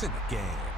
points in the game.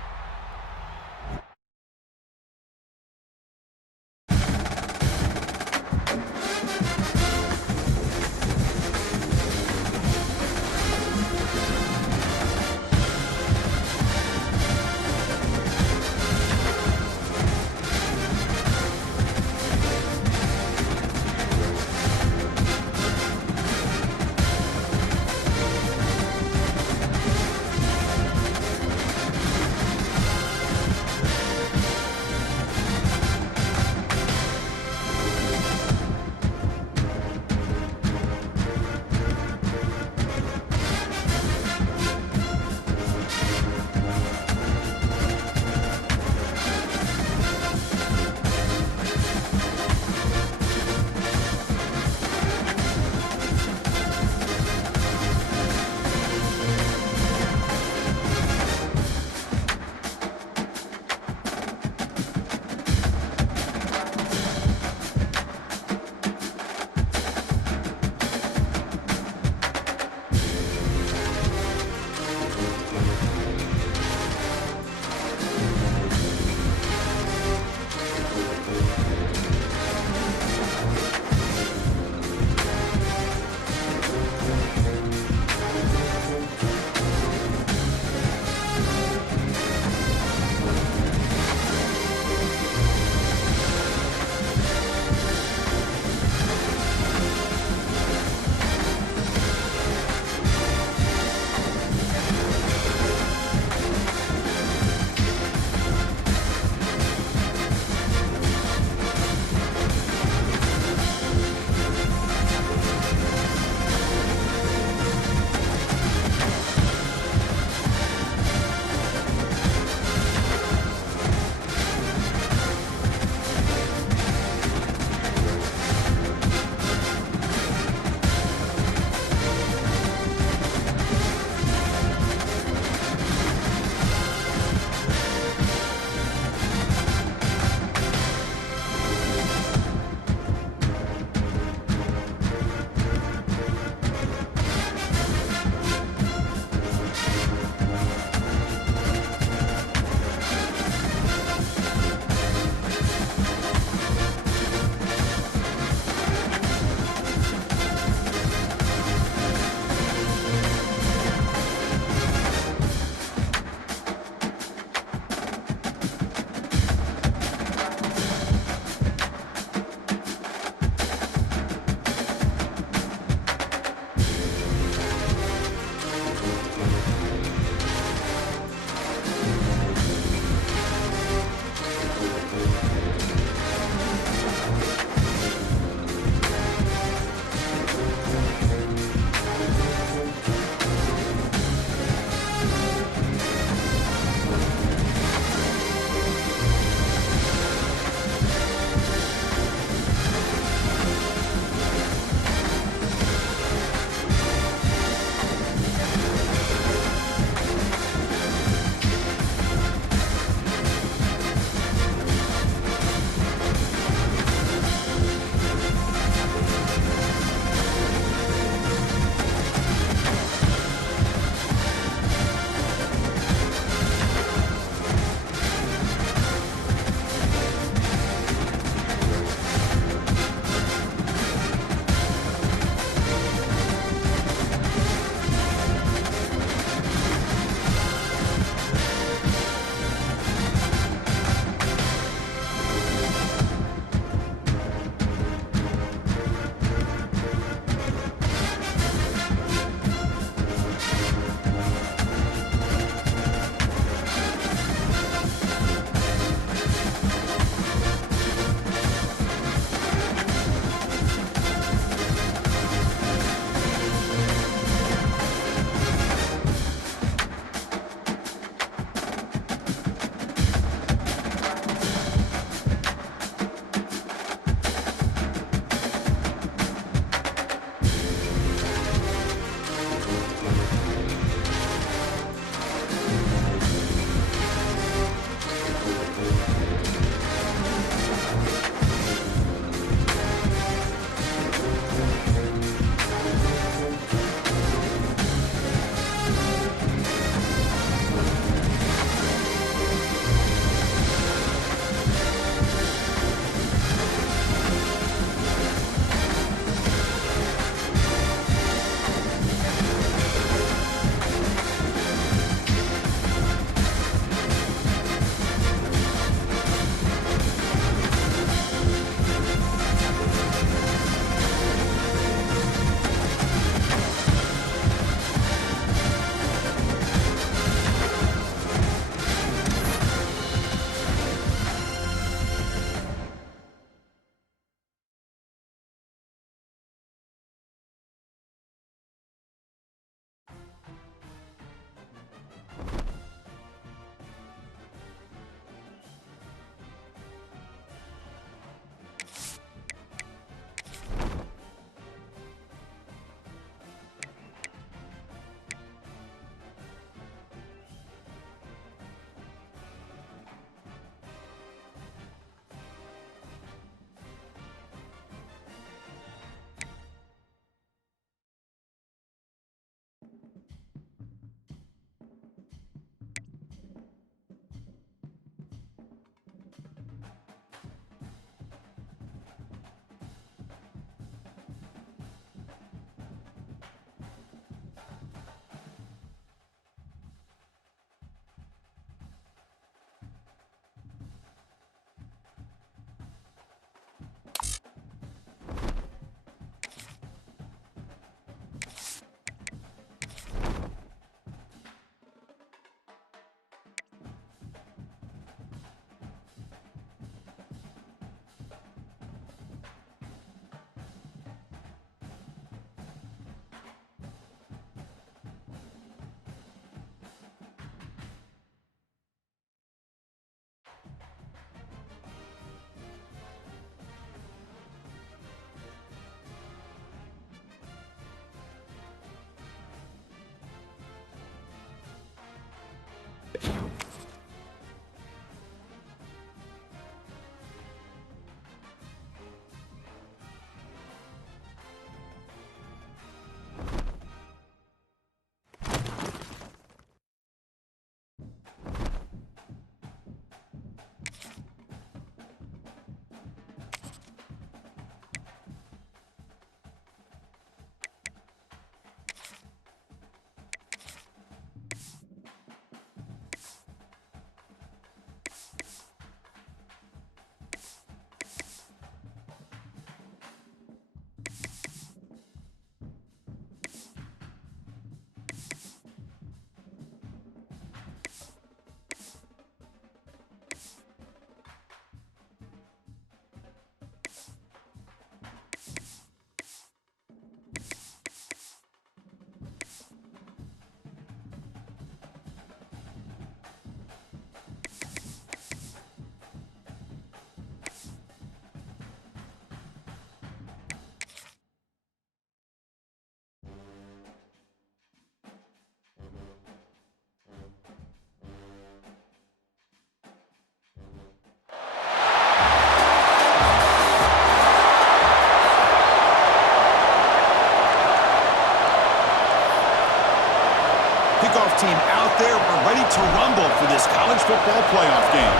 kickoff team out there ready to rumble for this college football playoff game.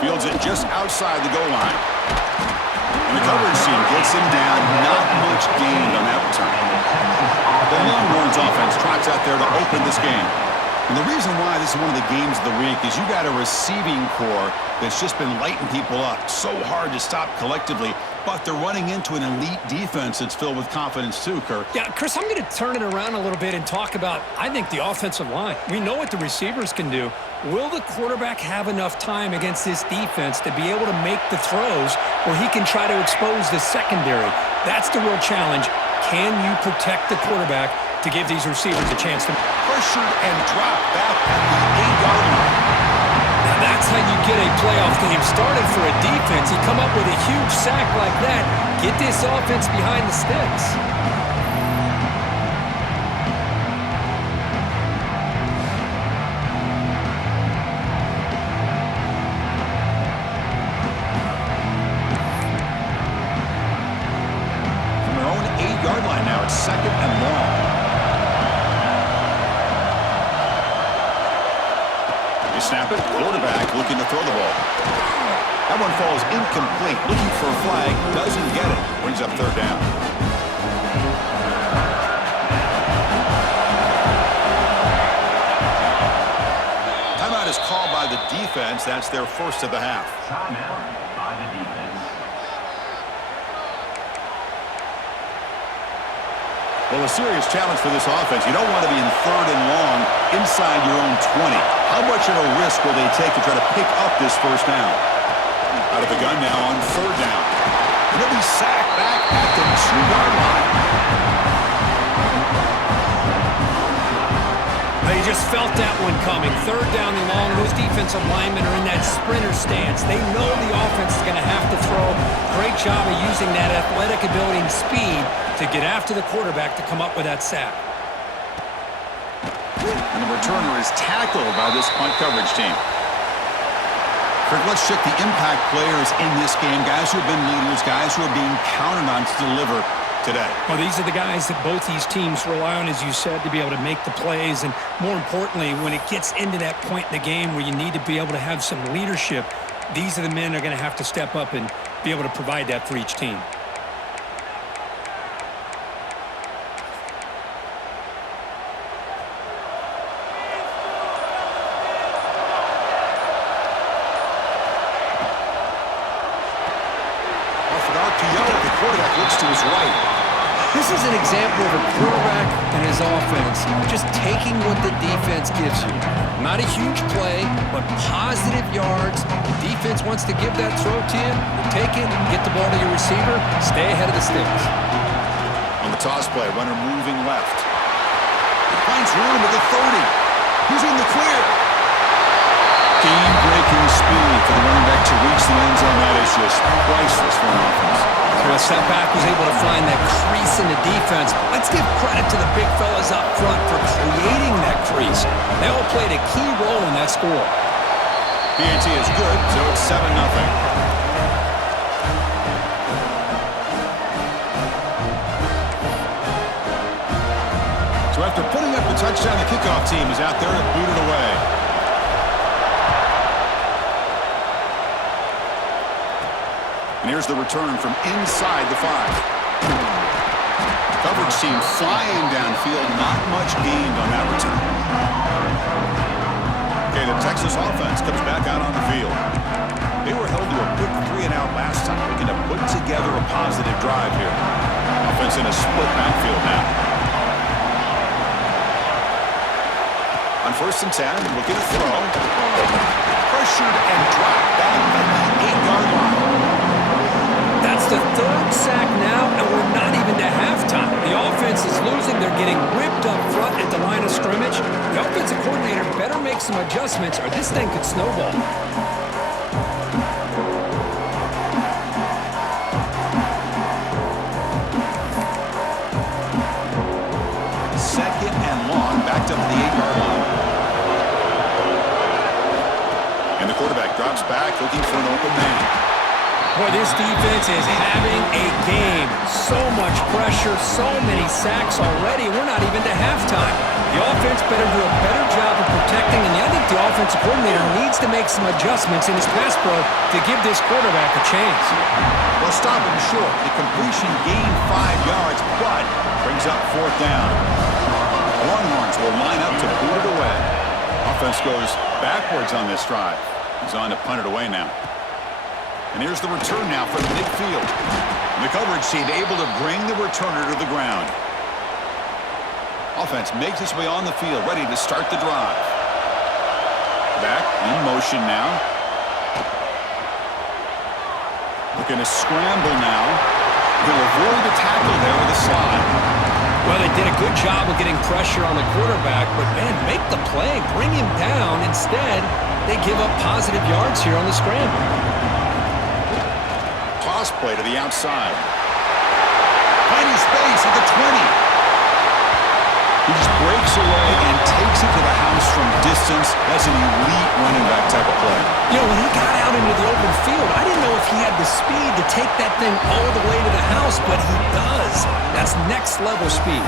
Fields it just outside the goal line. And the coverage team gets him down. Not much gained on that return. The Longhorns offense trots out there to open this game. And the reason why this is one of the games of the week is you got a receiving core that's just been lighting people up. So hard to stop collectively, but they're running into an elite defense that's filled with confidence too, Kirk. Yeah, Chris, I'm going to turn it around a little bit and talk about, I think, the offensive line. We know what the receivers can do. Will the quarterback have enough time against this defense to be able to make the throws where he can try to expose the secondary? That's the real challenge. Can you protect the quarterback to give these receivers a chance to pressured and dropped back at the 8-yard line? Now that's how you get a playoff game started for a defense. You come up with a huge sack like that, get this offense behind the sticks. From their own 8-yard line now, it's 2nd and long. Snap it, quarterback looking to throw the ball. That one falls incomplete, looking for a flag, doesn't get it. Brings up 3rd down. Timeout is called by the defense. That's their first of the half. Timeout by the defense. Well, a serious challenge for this offense. You don't want to be in 3rd and long inside your own 20. How much of a risk will they take to try to pick up this first down? Out of the gun now on 3rd down. He'll be sacked back at the 2-yard line. They just felt that one coming. 3rd down and long. Those defensive linemen are in that sprinter stance. They know the offense is going to have to throw. Great job of using that athletic ability and speed to get after the quarterback to come up with that sack. And the returner is tackled by this punt coverage team. Kirk, let's check the impact players in this game. Guys who have been leaders, guys who are being counted on to deliver today. Well, these are the guys that both these teams rely on, as you said, to be able to make the plays. And more importantly, when it gets into that point in the game where you need to be able to have some leadership, these are the men that are going to have to step up and be able to provide that for each team. This is an example of a quarterback and his offense just taking what the defense gives you. Not a huge play, but positive yards. The defense wants to give that throw to you. You take it, get the ball to your receiver, stay ahead of the sticks. On the toss play, runner moving left. Finds room at the 30. He's in the clear. Game-breaking speed for the running back to reach the end zone. That is just priceless for an offense. Chris, that back was able to find that crease in the defense. Let's give credit to the big fellas up front for creating that crease. They all played a key role in that score. PAT is good, so it's 7-0. So after putting up the touchdown, the kickoff team is out there to boot it away. And here's the return from inside the 5. Coverage team flying downfield. Not much gained on that return. Okay, the Texas offense comes back out on the field. They were held to a quick 3-and-out last time. Looking to put together a positive drive here. Offense in a split backfield now. On 1st and 10, looking to throw. Pressured and dropped back at the 8-yard line. That's the 3rd sack now, and we're not even to halftime. The offense is losing. They're getting whipped up front at the line of scrimmage. The offensive coordinator better make some adjustments, or this thing could snowball. Second and long, backed up to the 8-yard line. And the quarterback drops back, looking for an open man. Boy, this defense is having a game. So much pressure, so many sacks already. We're not even to halftime. The offense better do a better job of protecting, and I think the offensive coordinator needs to make some adjustments in his pass pro to give this quarterback a chance. Well, stop him short. The completion gained 5 yards, but brings up 4th down. Longhorns will line up to boot it away. Offense goes backwards on this drive. He's on to punt it away now. And here's the return now from midfield. The coverage team able to bring the returner to the ground. Offense makes its way on the field, ready to start the drive. Back in motion now. Looking to scramble now. He'll avoid the tackle there with a slide. Well, they did a good job of getting pressure on the quarterback, but, man, make the play, bring him down. Instead, they give up positive yards here on the scramble. Toss play to the outside. Finding space at the 20. He just breaks away and takes it to the house from distance. That's an elite running back type of play. You know, when he got out into the open field, I didn't know if he had the speed to take that thing all the way to the house, but he does. That's next-level speed.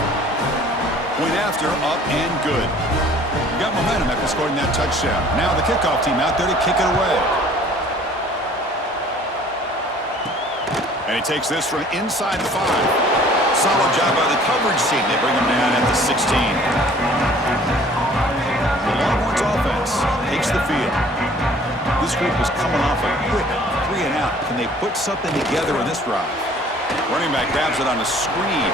Point after, up and good. We got momentum after scoring that touchdown. Now the kickoff team out there to kick it away. And he takes this from inside the 5. Solid job by the coverage team. They bring him down at the 16. The Longhorns offense takes the field. This group is coming off a quick 3 and out. Can they put something together in this drive? Running back grabs it on a screen.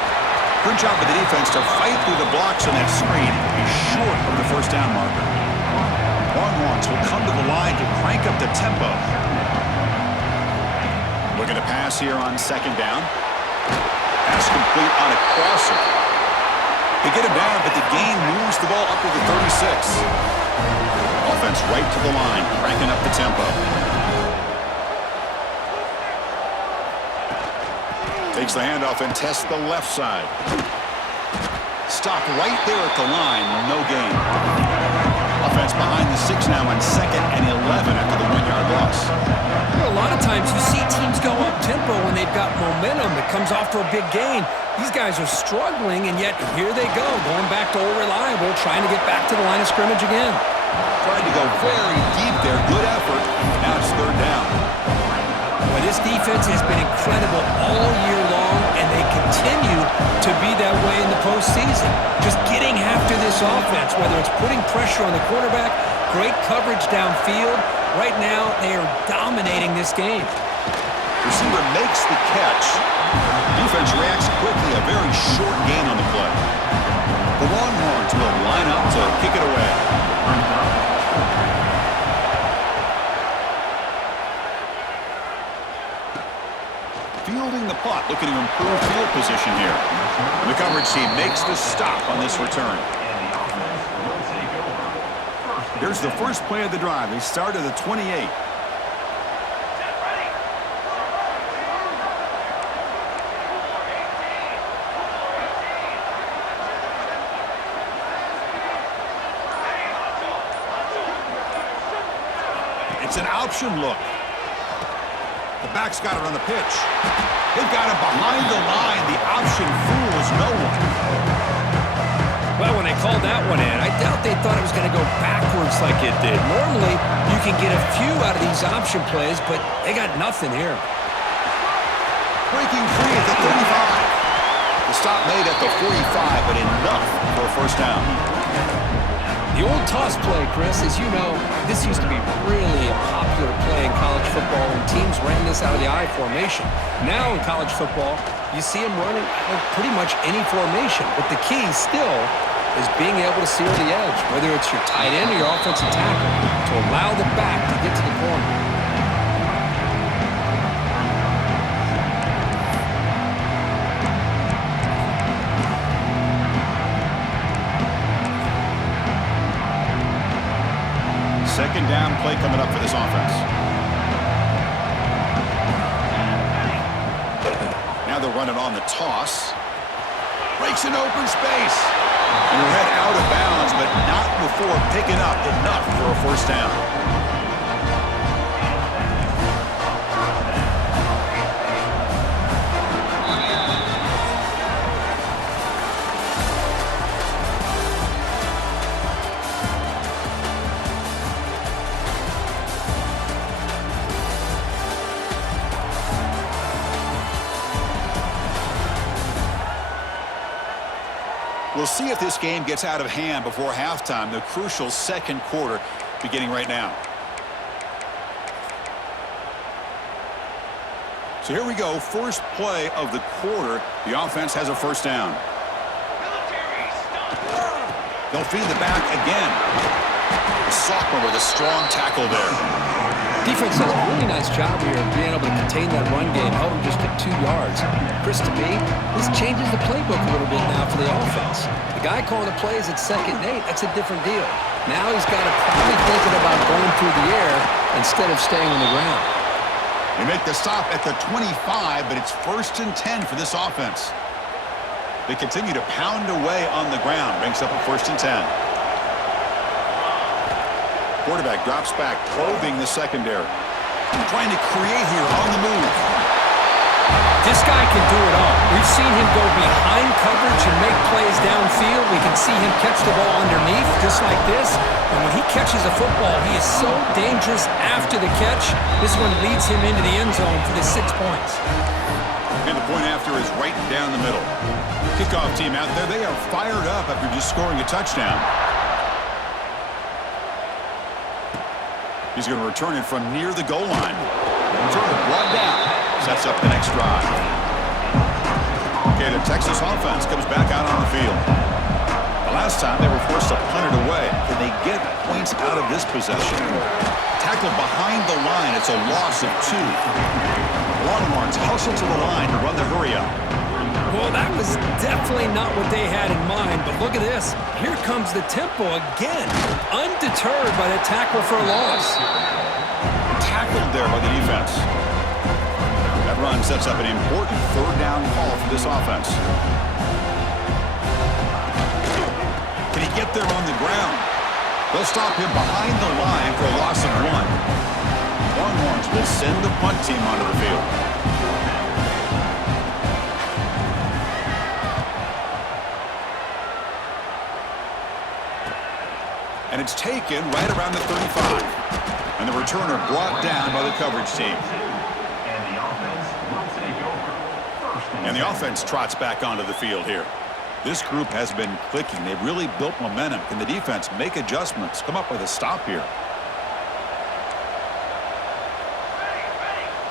Good job by the defense to fight through the blocks on that screen. He's short of the 1st down marker. Longhorns will come to the line to crank up the tempo. Looking to pass here on 2nd down. Pass complete on a crosser. They get him down, but the gain moves the ball up to the 36. Offense right to the line, cranking up the tempo. Takes the handoff and tests the left side. Stop right there at the line, no gain. Offense behind the 6 now on 2nd and 11 after the 1-yard loss. A lot of times you see teams go up-tempo when they've got momentum that comes off for a big gain. These guys are struggling, and yet here they go, going back to old reliable, trying to get back to the line of scrimmage again. Tried to go very deep there. Good effort. Now it's 3rd down. Well, this defense has been incredible all year long, and they continue to be that way in the postseason. Just getting after this offense, whether it's putting pressure on the quarterback, great coverage downfield. Right now, they are dominating this game. Receiver makes the catch. Defense reacts quickly. A very short gain on the play. The Longhorns will line up to kick it away. Fielding the punt, looking to improve field position here. The coverage team makes the stop on this return. Here's the first play of the drive. They start at the 28. It's an option look. The back's got it on the pitch. They've got it behind the line. The option fools no one. Well, when they called that one in, I doubt they thought it was going to go backwards like it did. Normally, you can get a few out of these option plays, but they got nothing here. Breaking free at the 35. The stop made at the 45, but enough for a 1st down. The old toss play, Chris, as you know, this used to be really a popular play in college football when teams ran this out of the I formation. Now in college football, you see them running out of pretty much any formation, but the key still is being able to seal the edge, whether it's your tight end or your offensive tackle, to allow the back to get to the corner. Second down play coming up for this offense. Now they're running on the toss. Breaks an open space. And he'll head out of bounds, but not before picking up enough for a 1st down. We'll see if this game gets out of hand before halftime, the crucial second quarter beginning right now. So here we go, first play of the quarter. The offense has a first down. They'll feed the back again. The sophomore with a strong tackle there. Defense does a really nice job here of being able to contain that run game, held him just at 2 yards. Chris, to me, this changes the playbook a little bit now for the offense. The guy calling the plays at 2nd and 8, that's a different deal. Now he's got to probably thinking about going through the air instead of staying on the ground. They make the stop at the 25, but it's 1st and 10 for this offense. They continue to pound away on the ground. Brings up a 1st and 10. Quarterback drops back, probing the secondary. Trying to create here on the move. This guy can do it all. We've seen him go behind coverage and make plays downfield. We can see him catch the ball underneath just like this. And when he catches a football, he is so dangerous after the catch. This one leads him into the end zone for the 6 points. And the point after is right down the middle. Kickoff team out there, they are fired up after just scoring a touchdown. He's going to return it from near the goal line. Return brought down. Sets up the next drive. Okay, the Texas offense comes back out on the field. The last time they were forced to punt it away. Can they get points out of this possession? Tackle behind the line. It's a loss of 2. Longhorns hustle to the line to run the hurry up. Well, that was definitely not what they had in mind, but look at this. Here comes the tempo again, undeterred by the tackle for a loss. Tackled there by the defense. That run sets up an important 3rd down call for this offense. Can he get there on the ground? They'll stop him behind the line for a loss of 1. Longhorns will send the punt team onto the field. And it's taken right around the 35. And the returner brought down by the coverage team. And the offense trots back onto the field here. This group has been clicking. They've really built momentum. Can the defense make adjustments? Come up with a stop here.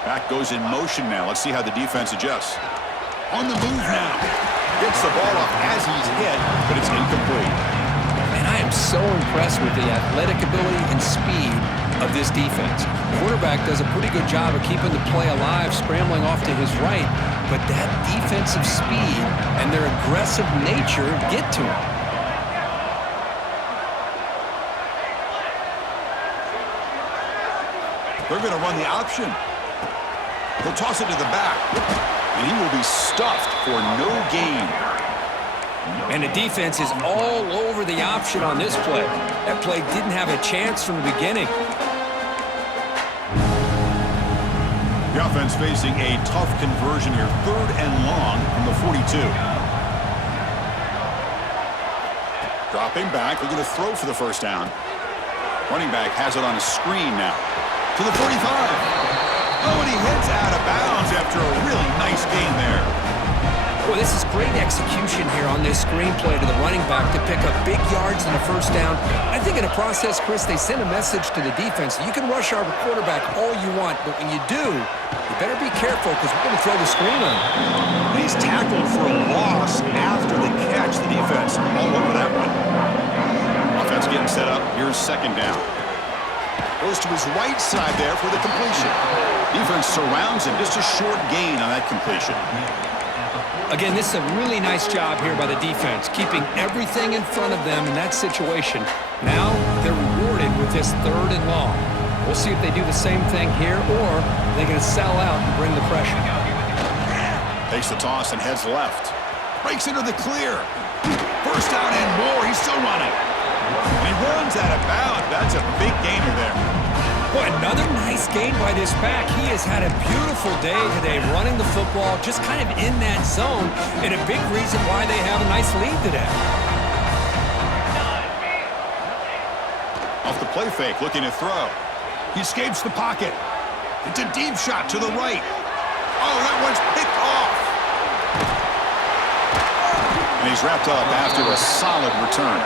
Back goes in motion now. Let's see how the defense adjusts. On the move now. Gets the ball off as he's hit, but it's incomplete. I am so impressed with the athletic ability and speed of this defense. Quarterback does a pretty good job of keeping the play alive, scrambling off to his right, but that defensive speed and their aggressive nature get to him. They're going to run the option. They'll toss it to the back, and he will be stuffed for no gain. And the defense is all over the option on this play. That play didn't have a chance from the beginning. The offense facing a tough conversion here. 3rd and long from the 42. Dropping back. They're going to throw for the 1st down. Running back has it on a screen now. To the 45. Oh, and he heads out of bounds after a really nice gain there. Well, this is great execution here on this screenplay to the running back to pick up big yards and a 1st down. I think in the process, Chris, they send a message to the defense. You can rush our quarterback all you want, but when you do, you better be careful because we're going to throw the screen on him. And he's tackled for a loss after the catch. The defense all over that one. Offense getting set up. Here's 2nd down. Goes to his right side there for the completion. Defense surrounds him. Just a short gain on that completion. Again, this is a really nice job here by the defense, keeping everything in front of them in that situation. Now they're rewarded with this 3rd and long. We'll see if they do the same thing here, or they're going to sell out and bring the pressure. Takes the toss and heads left. Breaks into the clear. 1st down and more. He's still running. And he runs out of bounds. That's a big gainer there. Boy, another nice gain by this back. He has had a beautiful day today running the football, just kind of in that zone, and a big reason why they have a nice lead today. Off the play fake, looking to throw. He escapes the pocket. It's a deep shot to the right. Oh, that one's picked off. And he He's wrapped up after a solid return.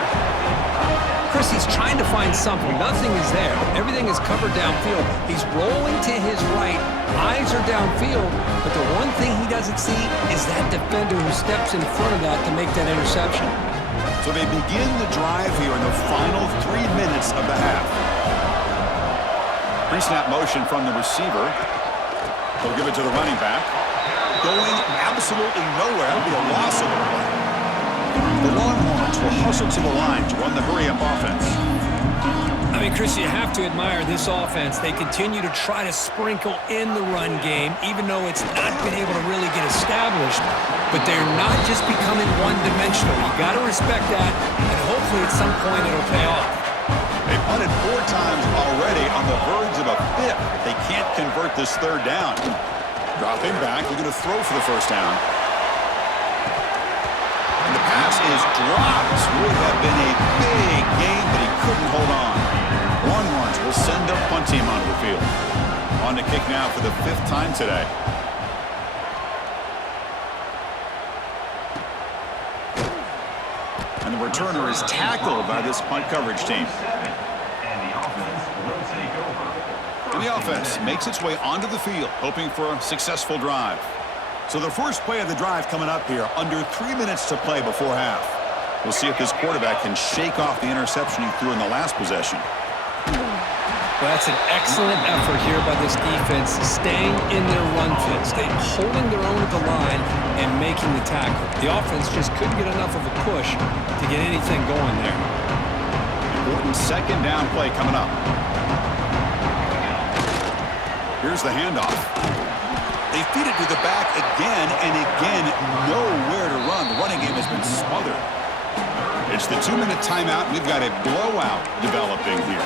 Chris, he's trying to find something. Nothing is there. Everything is covered downfield. He's rolling to his right. Eyes are downfield. But the one thing he doesn't see is that defender who steps in front of that to make that interception. So they begin the drive here in the final 3 minutes of the half. Pre-snap motion from the receiver. They'll give it to the running back. Going absolutely nowhere. That'll be a loss of the play. The Longhorns will hustle to the line to run the hurry-up offense. I mean, Chris, you have to admire this offense. They continue to try to sprinkle in the run game, even though it's not been able to really get established. But they're not just becoming one-dimensional. You got to respect that, and hopefully at some point it'll pay off. They punted 4 times already on the verge of a 5th. They can't convert this 3rd down. Dropping back, looking to throw for the first down. And the pass is dropped. Would have been a big gain, but he couldn't hold on. Longhorns will send a punt team onto the field. On to kick now for the 5th time today. And the returner is tackled by this punt coverage team. And the offense makes its way onto the field, hoping for a successful drive. So the first play of the drive coming up here, under 3 minutes to play before half. We'll see if this quarterback can shake off the interception he threw in the last possession. Well, that's an excellent effort here by this defense, staying in their run fit, staying holding their own at the line and making the tackle. The offense just couldn't get enough of a push to get anything going there. Important 2nd down play coming up. Here's the handoff. They feed it to the back again and again. Nowhere to run. The running game has been smothered. It's the 2-minute timeout. We've got a blowout developing here.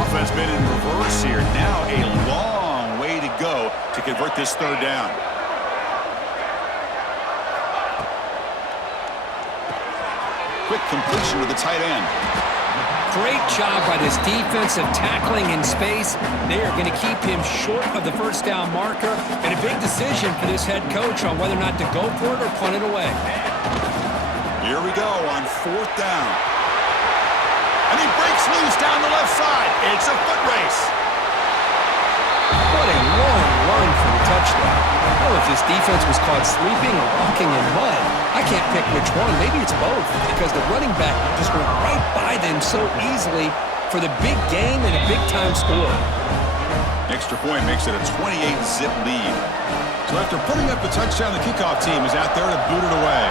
Offense been in reverse here. Now a long way to go to convert this 3rd down. Quick completion with the tight end. Great job by this defensive tackling in space. They are going to keep him short of the first down marker, and a big decision for this head coach on whether or not to go for it or punt it away. Here we go on 4th down. And he breaks loose down the left side. It's a foot race. What a long run for the touchdown. I don't know if this defense was caught sleeping or walking in mud. I can't pick which one. Maybe it's both, because the running back just went right by them so easily for the big game and a big-time score. Extra point makes it a 28-zip lead. So after putting up a touchdown, the kickoff team is out there to boot it away.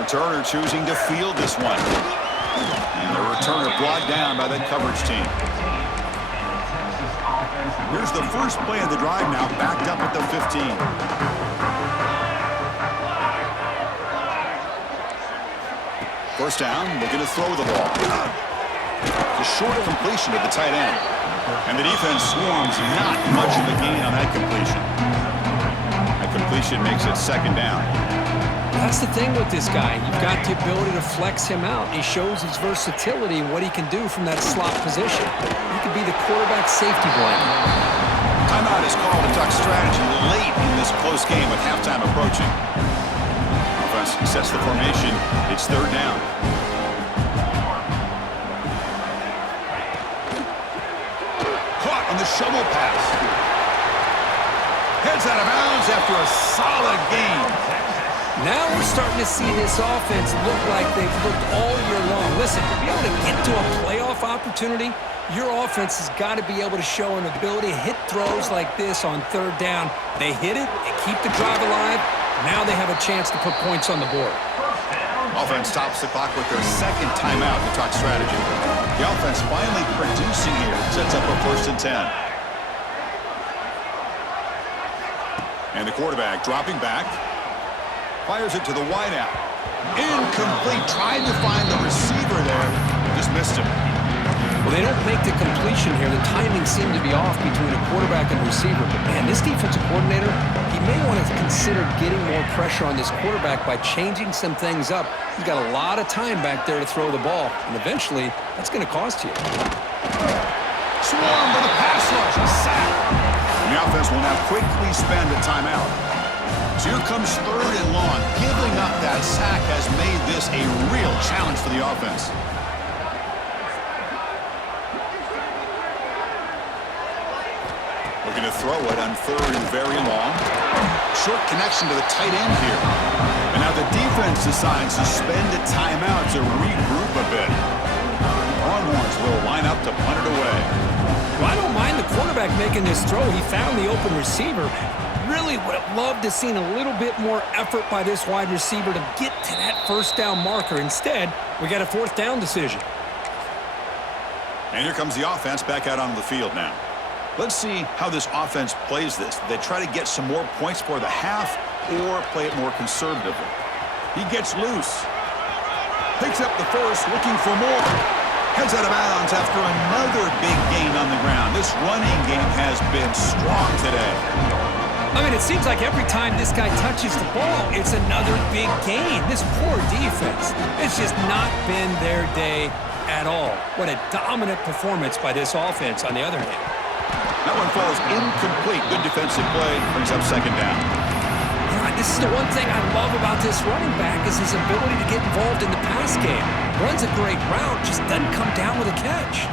Returner choosing to field this one. And the returner brought down by that coverage team. Here's the first play of the drive now, backed up at the 15. First down, looking to throw the ball. A short completion to the tight end. And the defense swarms, not much of a gain on that completion. That completion makes it 2nd down. That's the thing with this guy. You've got the ability to flex him out. He shows his versatility and what he can do from that slot position. He could be the quarterback safety blanket. Timeout is called to talk strategy late in this close game with halftime approaching. Offense sets the formation. It's 3rd down. Caught on the shovel pass. Heads out of bounds after a solid gain. Now we're starting to see this offense look like they've looked all year long. Listen, to be able to get to a playoff opportunity, your offense has got to be able to show an ability to hit throws like this on 3rd down. They hit it, they keep the drive alive. Now they have a chance to put points on the board. Offense tops the clock with their 2nd timeout to talk strategy. The offense finally producing here. Sets up a 1st and 10. And the quarterback dropping back. Fires it to the wideout. Incomplete. Tried to find the receiver there. Just missed him. Well, they don't make the completion here. The timing seemed to be off between a quarterback and receiver. But, man, this defensive coordinator, he may want to consider consider getting more pressure on this quarterback by changing some things up. He's got a lot of time back there to throw the ball, and eventually that's going to cost you. Swarmed by the pass rush, a sack. And the offense will now quickly spend a timeout. So here comes 3rd and long. Giving up that sack has made this a real challenge for the offense. Looking to throw it on 3rd and very long. Short connection to the tight end here. And now the defense decides to spend a timeout to regroup a bit. Longhorns will line up to punt it away. Well, I don't mind the quarterback making this throw. He found the open receiver. Really would have loved to seen a little bit more effort by this wide receiver to get to that first down marker. Instead, we got a 4th down decision. And here comes the offense back out onto the field now. Let's see how this offense plays this. They try to get some more points for the half or play it more conservatively. He gets loose. Picks up the first, looking for more. Heads out of bounds after another big gain on the ground. This running game has been strong today. I mean, it seems like every time this guy touches the ball, it's another big gain. This poor defense, it's just not been their day at all. What a dominant performance by this offense on the other hand. That one falls incomplete. Good defensive play. Brings up 2nd down. This is the one thing I love about this running back is his ability to get involved in the pass game. Runs a great route, just doesn't come down with a catch.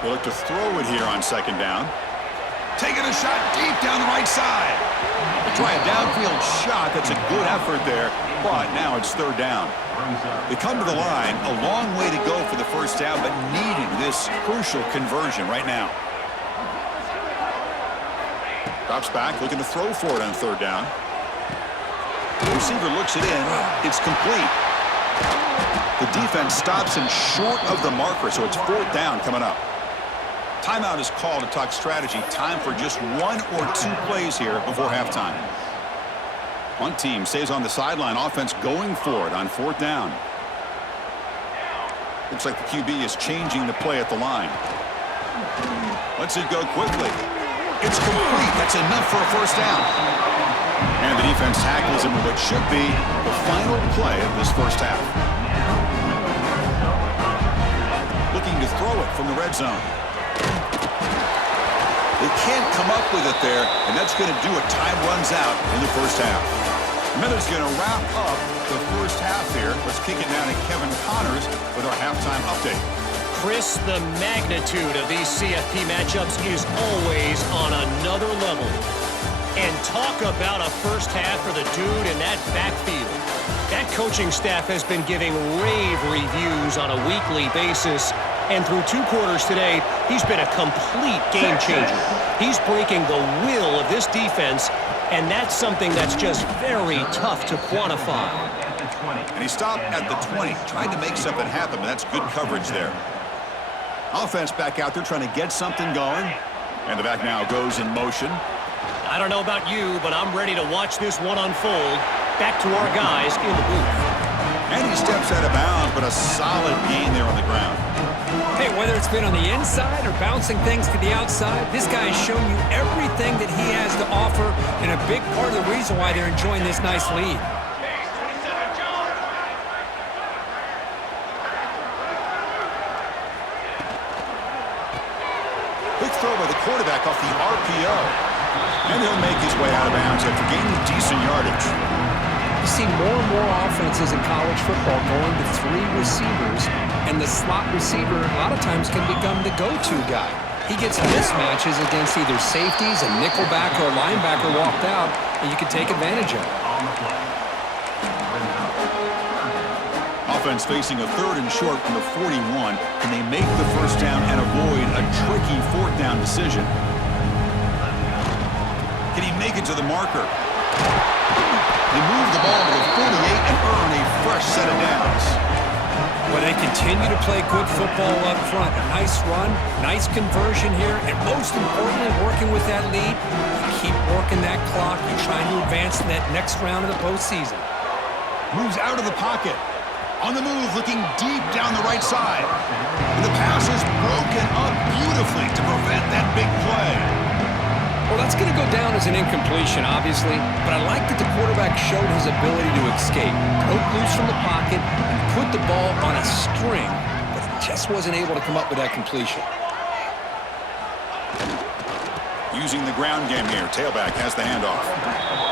They look to throw it here on 2nd down. Taking a shot deep down the right side. They try a downfield shot. That's a good effort there, but now it's 3rd down. They come to the line, a long way to go for the first down, but needing this crucial conversion right now. Drops back, looking to throw for it on 3rd down. The receiver looks it in. It's complete. The defense stops him short of the marker, so it's 4th down coming up. Timeout is called to talk strategy. Time for just 1 or 2 plays here before halftime. One team stays on the sideline. Offense going for it on 4th down. Looks like the QB is changing the play at the line. Lets it go quickly. It's complete. That's enough for a first down. And the defense tackles him with what should be the final play of this first half. Looking to throw it from the red zone. They can't come up with it there, and that's going to do it. Time runs out in the first half. Miller's going to wrap up the first half here. Let's kick it down to Kevin Connors with our halftime update. Chris, the magnitude of these CFP matchups is always on another level. And talk about a first half for the dude in that backfield. That coaching staff has been giving rave reviews on a weekly basis. And through 2 quarters today, he's been a complete game changer. He's breaking the will of this defense, and that's something that's just very tough to quantify. And he stopped at the 20, trying to make something happen, but that's good coverage there. Offense back out there trying to get something going. And the back now goes in motion. I don't know about you, but I'm ready to watch this one unfold. Back to our guys in the booth. And he steps out of bounds, but a solid gain there on the ground. Hey, whether it's been on the inside or bouncing things to the outside, this guy has shown you everything that he has to offer, and a big part of the reason why they're enjoying this nice lead. Quick throw by the quarterback off the RPO. And he'll make his way out of bounds after gaining decent yardage. You see more and more offenses in college football going to 3 receivers, and the slot receiver a lot of times can become the go-to guy. He gets mismatches against either safeties, a nickelback, or a linebacker walked out, and you can take advantage of it. Offense facing a 3rd and short from the 41. Can they make the first down and avoid a tricky 4th down decision? Can he make it to the marker? They move the ball to the 48 and earn a fresh set of downs. Well, they continue to play good football up front. A nice run, nice conversion here, and most importantly, working with that lead, you keep working that clock. You're trying to advance in that next round of the postseason. Moves out of the pocket. On the move, looking deep down the right side. And the pass is broken up beautifully to prevent that big play. Well, that's going to go down as an incompletion, obviously, but I like that the quarterback showed his ability to escape, broke loose from the pocket, and put the ball on a string, but he just wasn't able to come up with that completion. Using the ground game here. Tailback has the handoff.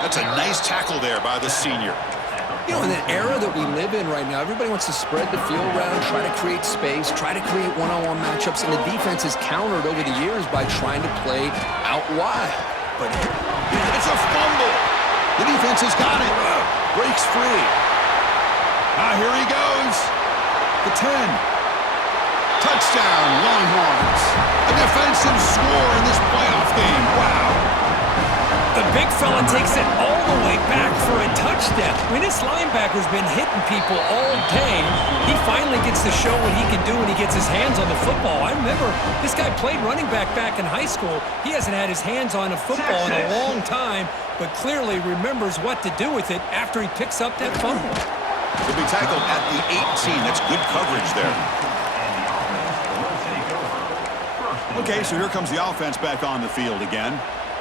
That's a nice tackle there by the senior. You know, in the era that we live in right now, everybody wants to spread the field around, try to create space, try to create one-on-one matchups, and the defense has countered over the years by trying to play out wide. But it's a fumble. The defense has got it. Breaks free. Here he goes. The 10. Touchdown, Longhorns. A defensive score in this playoff game. Wow. The big fella takes it all the way back for a touchdown. I mean, this linebacker's been hitting people all day. He finally gets to show what he can do when he gets his hands on the football. I remember this guy played running back in high school. He hasn't had his hands on a football in a long time, but clearly remembers what to do with it after he picks up that fumble. He'll be tackled at the 18. That's good coverage there. Okay, so here comes the offense back on the field again.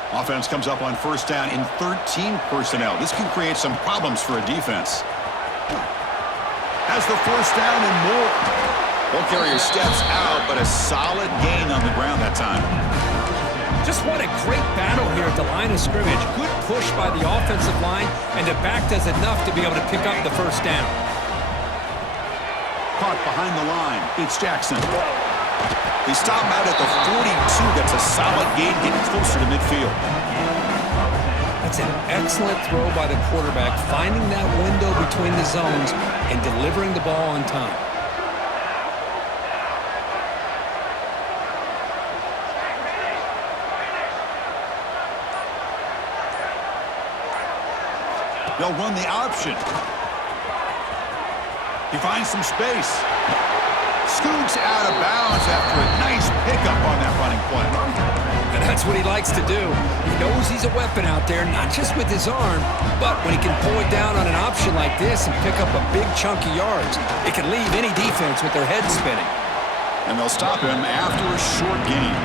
Offense comes up on first down in 13 personnel. This can create some problems for a defense. Has the first down and more. Ball carrier steps out, but a solid gain on the ground that time. Just what a great battle here at the line of scrimmage. Good push by the offensive line, and the back does enough to be able to pick up the first down. Caught behind the line. It's Jackson. They stop him out at the 42. That's a solid gain, getting closer to midfield. That's an excellent throw by the quarterback, finding that window between the zones and delivering the ball on time. They'll run the option. He finds some space. Scoots out of bounds after a nice pickup on that running play. And that's what he likes to do. He knows he's a weapon out there, not just with his arm, but when he can pull it down on an option like this and pick up a big chunk of yards, it can leave any defense with their head spinning. And they'll stop him after a short gain.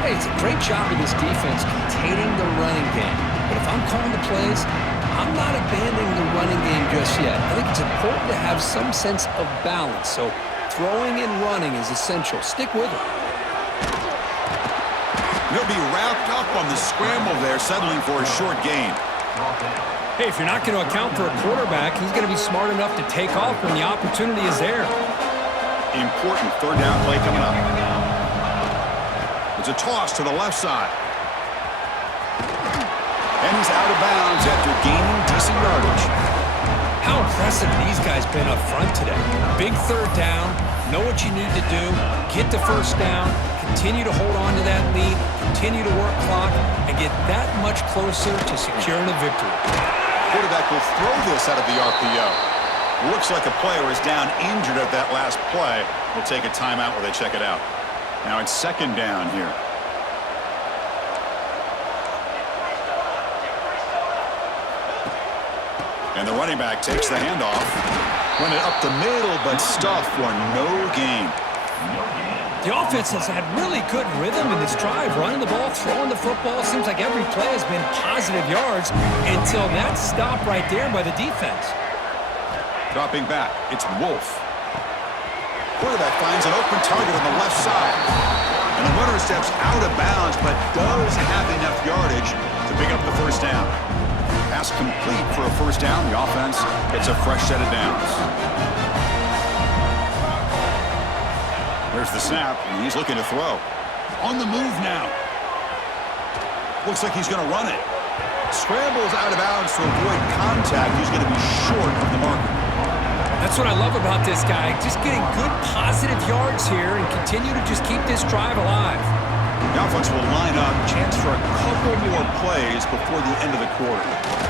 Hey, it's a great job of this defense containing the running game. But if I'm calling the plays, I'm not abandoning the running game just yet. I think it's important to have some sense of balance. So throwing and running is essential. Stick with it. He'll be wrapped up on the scramble there, settling for a short gain. Hey, if you're not going to account for a quarterback, he's going to be smart enough to take off when the opportunity is there. Important third down play coming up. It's a toss to the left side. And he's out of bounds after gaining decent yardage. How impressive these guys been up front today. Big third down, know what you need to do, get the first down, continue to hold on to that lead, continue to work clock, and get that much closer to securing a victory. Quarterback will throw this out of the RPO. Looks like a player is down injured at that last play. We'll take a timeout while they check it out. Now it's second down here. And the running back takes the handoff. Run it up the middle, but stuffed for no gain. The offense has had really good rhythm in this drive, running the ball, throwing the football. Seems like every play has been positive yards until that stop right there by the defense. Dropping back, it's Wolf. Quarterback finds an open target on the left side. And the runner steps out of bounds, but does have enough yardage to pick up the first down. Pass complete for a first down. The offense gets a fresh set of downs. There's the snap, and he's looking to throw. On the move now. Looks like he's going to run it. Scrambles out of bounds to avoid contact. He's going to be short of the marker. That's what I love about this guy. Just getting good positive yards here and continue to just keep this drive alive. The offense will line up. Chance for a couple more plays before the end of the quarter.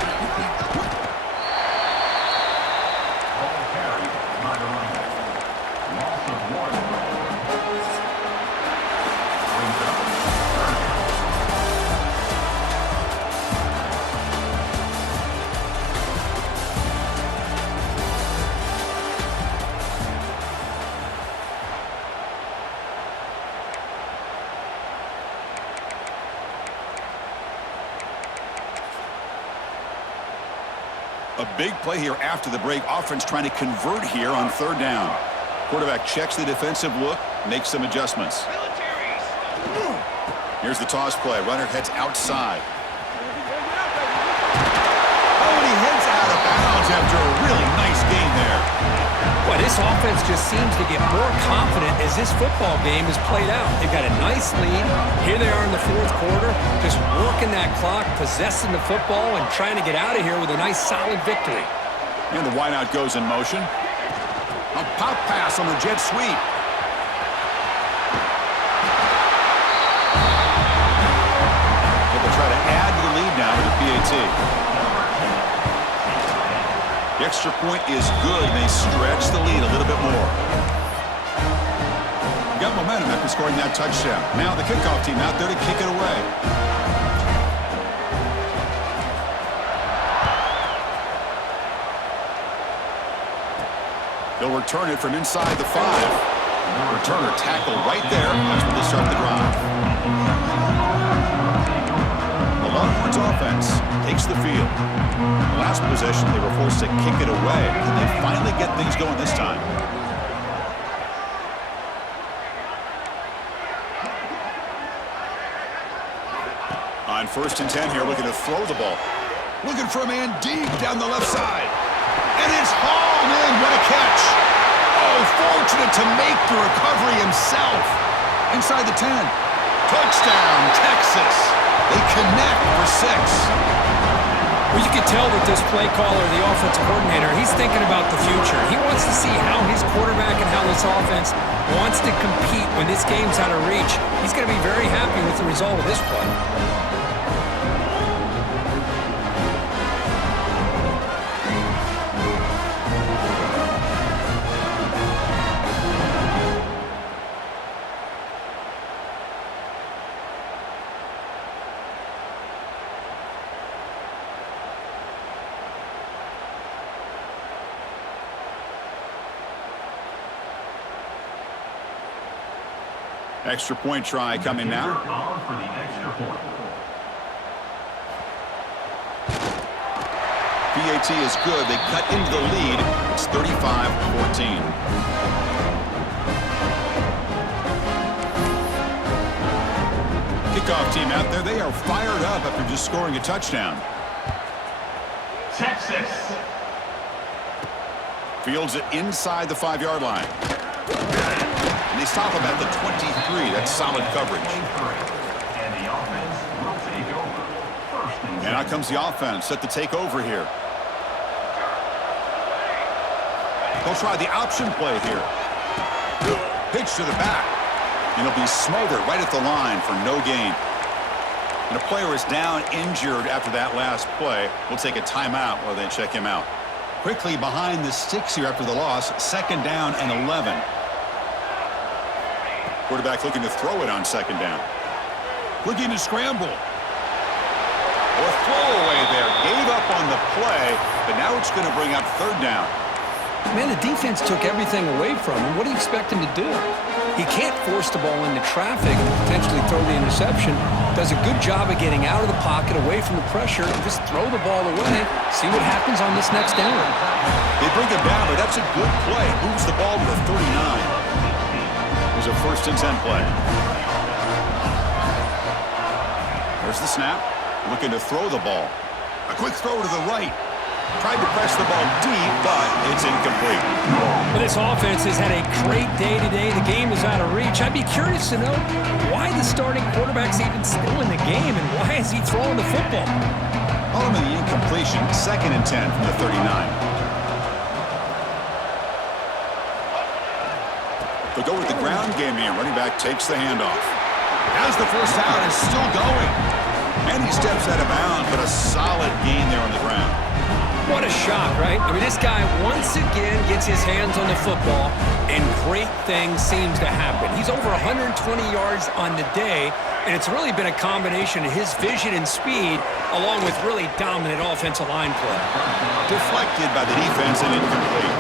A big play here after the break. Offense trying to convert here on third down. Quarterback checks the defensive look, makes some adjustments. Here's the toss play. Runner heads outside. Oh, and he heads out of bounds after a really nice gain there. Well, this offense just seems to get more confident as this football game is played out. They've got a nice lead. Here they are in the fourth quarter, just working that clock, possessing the football, and trying to get out of here with a nice, solid victory. And the wideout goes in motion. A pop pass on the jet sweep. They'll try to add to the lead now with the PAT. The extra point is good, and they stretch the lead a little bit more. Got momentum after scoring that touchdown. Now the kickoff team out there to kick it away. They'll return it from inside the 5. Returner tackle right there. That's where they start the drive. The Longhorns offense takes the field. The last possession, they were forced to kick it away. Can they finally get things going this time? On 1st and 10 here, looking to throw the ball. Looking for a man deep down the left side. And it's hauled in. What a catch. Oh, fortunate to make the recovery himself. Inside the 10. Touchdown, Texas. They connect for 6. Well, you can tell that this play caller, the offensive coordinator, he's thinking about the future. He wants to see how his quarterback and how this offense wants to compete when this game's out of reach. He's going to be very happy with the result of this play. Extra point try coming now. For the extra point. PAT is good. They cut into the lead. It's 35-14. Kickoff team out there. They are fired up after just scoring a touchdown. Texas. Fields it inside the 5-yard line. And they stop him at the 23. That's solid coverage. And the offense will take over. And out comes the offense set to take over here. They'll try the option play here. Pitch to the back. And it'll be smothered right at the line for no gain. And a player is down injured after that last play. We'll take a timeout while they check him out. Quickly behind the sticks here after the loss. 2nd down and 11. Quarterback looking to throw it on 2nd down. Looking to scramble. Or throwaway there. Gave up on the play, but now it's going to bring up 3rd down. Man, the defense took everything away from him. What do you expect him to do? He can't force the ball into traffic and potentially throw the interception. Does a good job of getting out of the pocket, away from the pressure, and just throw the ball away. See what happens on this next down. They bring him down, but that's a good play. Moves the ball to the 39. It was a 1st and 10 play. There's the snap. Looking to throw the ball. A quick throw to the right. Tried to press the ball deep, but it's incomplete. Well, this offense has had a great day today. The game is out of reach. I'd be curious to know why the starting quarterback's even still in the game, and why is he throwing the football? Following the incompletion, 2nd and 10 from the 39. They'll go with the ground game here. Running back takes the handoff. Has the first down and still going. And he steps out of bounds, but a solid gain there on the ground. What a shock, right? I mean, this guy once again gets his hands on the football, and great things seems to happen. He's over 120 yards on the day, and it's really been a combination of his vision and speed, along with really dominant offensive line play. Deflected by the defense and incomplete.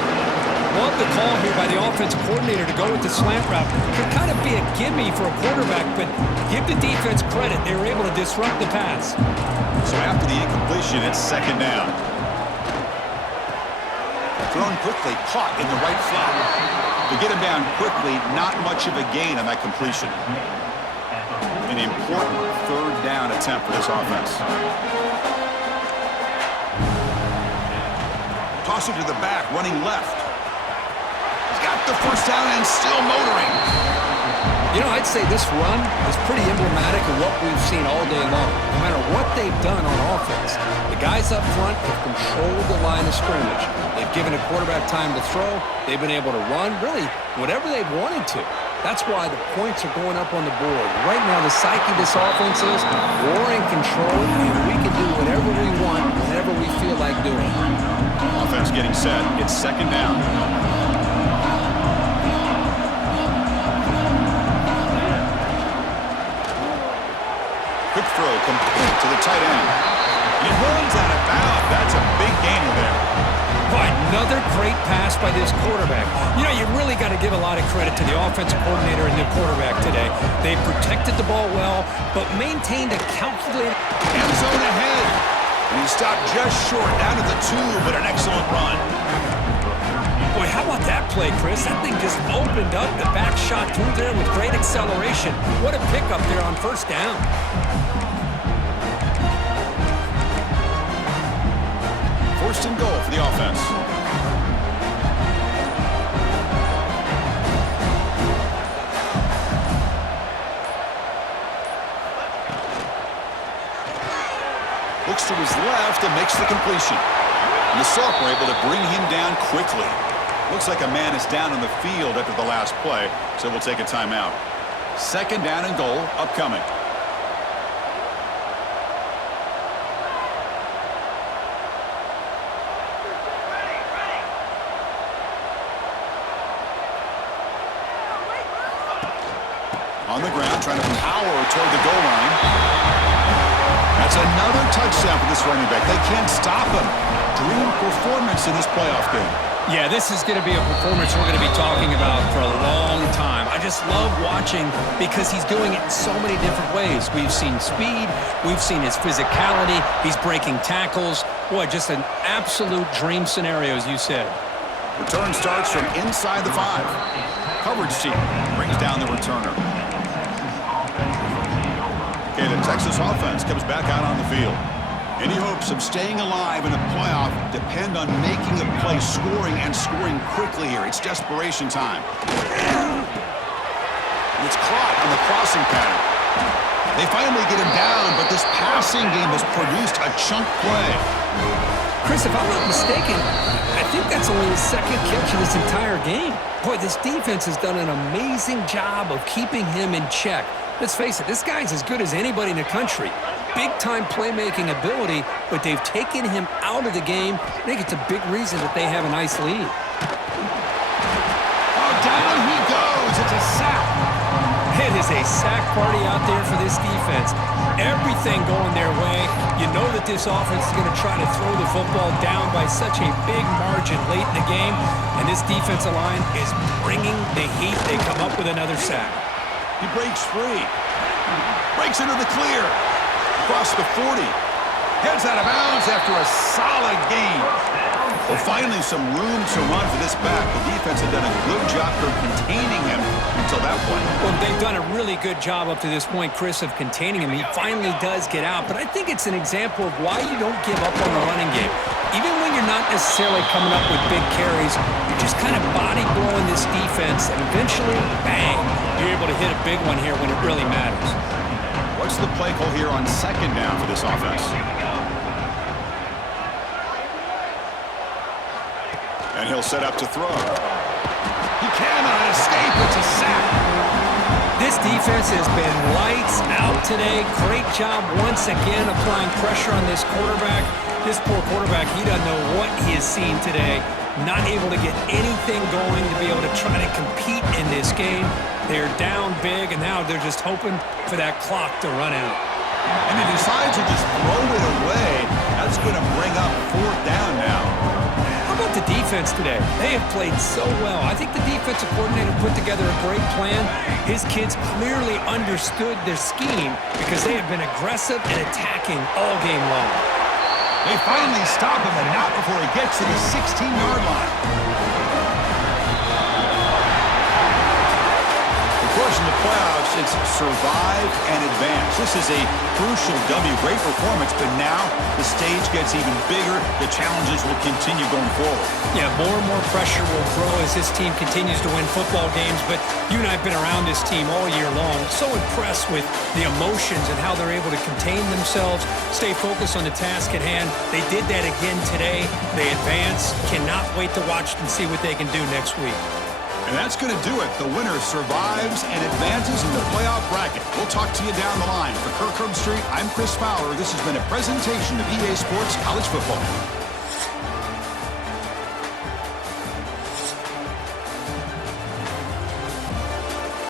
Love the call here by the offensive coordinator to go with the slant route. Could kind of be a gimme for a quarterback, but give the defense credit. They were able to disrupt the pass. So after the incompletion, it's 2nd down. Thrown quickly, caught in the right flat. To get him down quickly, not much of a gain on that completion. An important third down attempt for this offense. Toss it to the back, running left. He's got the first down and still motoring. You know, I'd say this run is pretty emblematic of what we've seen all day long. No matter what they've done on offense, the guys up front have controlled the line of scrimmage. They've given a quarterback time to throw. They've been able to run, really, whatever they've wanted to. That's why the points are going up on the board. Right now, the psyche of this offense is we're in control, and we can do whatever we want, whenever we feel like doing. Offense getting set. It's second down. Quick throw complete to the tight end. He runs out of bounds. That's a big gainer there. Boy, another great pass by this quarterback. You know, you really got to give a lot of credit to the offensive coordinator and the quarterback today. They protected the ball well, but maintained a calculated End zone ahead. And he stopped just short, down to the 2, but an excellent run. Boy, how about that play, Chris? That thing just opened up. The back shot through there with great acceleration. What a pickup there on first down. First and goal for the offense. Looks to his left and makes the completion. And the Sauk were able to bring him down quickly. Looks like a man is down on the field after the last play, so we'll take a timeout. Second down and goal upcoming. On the ground, trying to power toward the goal line. That's another touchdown for this running back. They can't stop him. Dream performance in this playoff game. Yeah, this is going to be a performance we're going to be talking about for a long time. I just love watching because he's doing it in so many different ways. We've seen speed. We've seen his physicality. He's breaking tackles. Boy, just an absolute dream scenario, as you said. Return starts from inside the 5. Coverage team brings down the returner. Okay, the Texas offense comes back out on the field. Any hopes of staying alive in the playoff depend on making a play, scoring, and scoring quickly here. It's desperation time. And it's caught on the crossing pattern. They finally get him down, but this passing game has produced a chunk play. Chris, if I'm not mistaken, I think that's only his second catch of this entire game. Boy, this defense has done an amazing job of keeping him in check. Let's face it, this guy's as good as anybody in the country. Big-time playmaking ability, but they've taken him out of the game. I think it's a big reason that they have a nice lead. Oh, down he goes. It's a sack. It is a sack party out there for this defense. Everything going their way. You know that this offense is going to try to throw the football down by such a big margin late in the game, and this defensive line is bringing the heat. They come up with another sack. He breaks free. Breaks into the clear. Across the 40. Heads out of bounds after a solid gain. Well, finally some room to run for this back. The defense had done a good job of containing him until that point. Well, they've done a really good job up to this point, Chris, of containing him. He finally does get out, but I think it's an example of why you don't give up on the running game. Even when you're not necessarily coming up with big carries, you're just kind of body blowing this defense, and eventually, bang, you're able to hit a big one here when it really matters. What's the play call here on second down for this offense? And he'll set up to throw. He cannot escape. It's a sack. This defense has been lights out today. Great job once again applying pressure on this quarterback. This poor quarterback, he doesn't know what he has seen today. Not able to get anything going to be able to try to compete in this game. They're down big, and now they're just hoping for that clock to run out. And he decides to just throw it away. That's going to bring up fourth down now. How about the defense today? They have played so well. I think the defensive coordinator put together a great plan. His kids clearly understood their scheme because they have been aggressive and attacking all game long. They finally stop him, and not before he gets to the 16-yard line. Of course, in the playoffs, it's survive and advance. This is a crucial W. Great performance, but now the stage gets even bigger. The challenges will continue going forward. Yeah, more and more pressure will grow as this team continues to win football games, but you and I have been around this team all year long. So impressed with the emotions and how they're able to contain themselves, stay focused on the task at hand. They did that again today. They advance. Cannot wait to watch and see what they can do next week. And that's going to do it. The winner survives and advances in the playoff bracket. We'll talk to you down the line. For Kirk Herbstreit, I'm Chris Fowler. This has been a presentation of EA Sports College Football.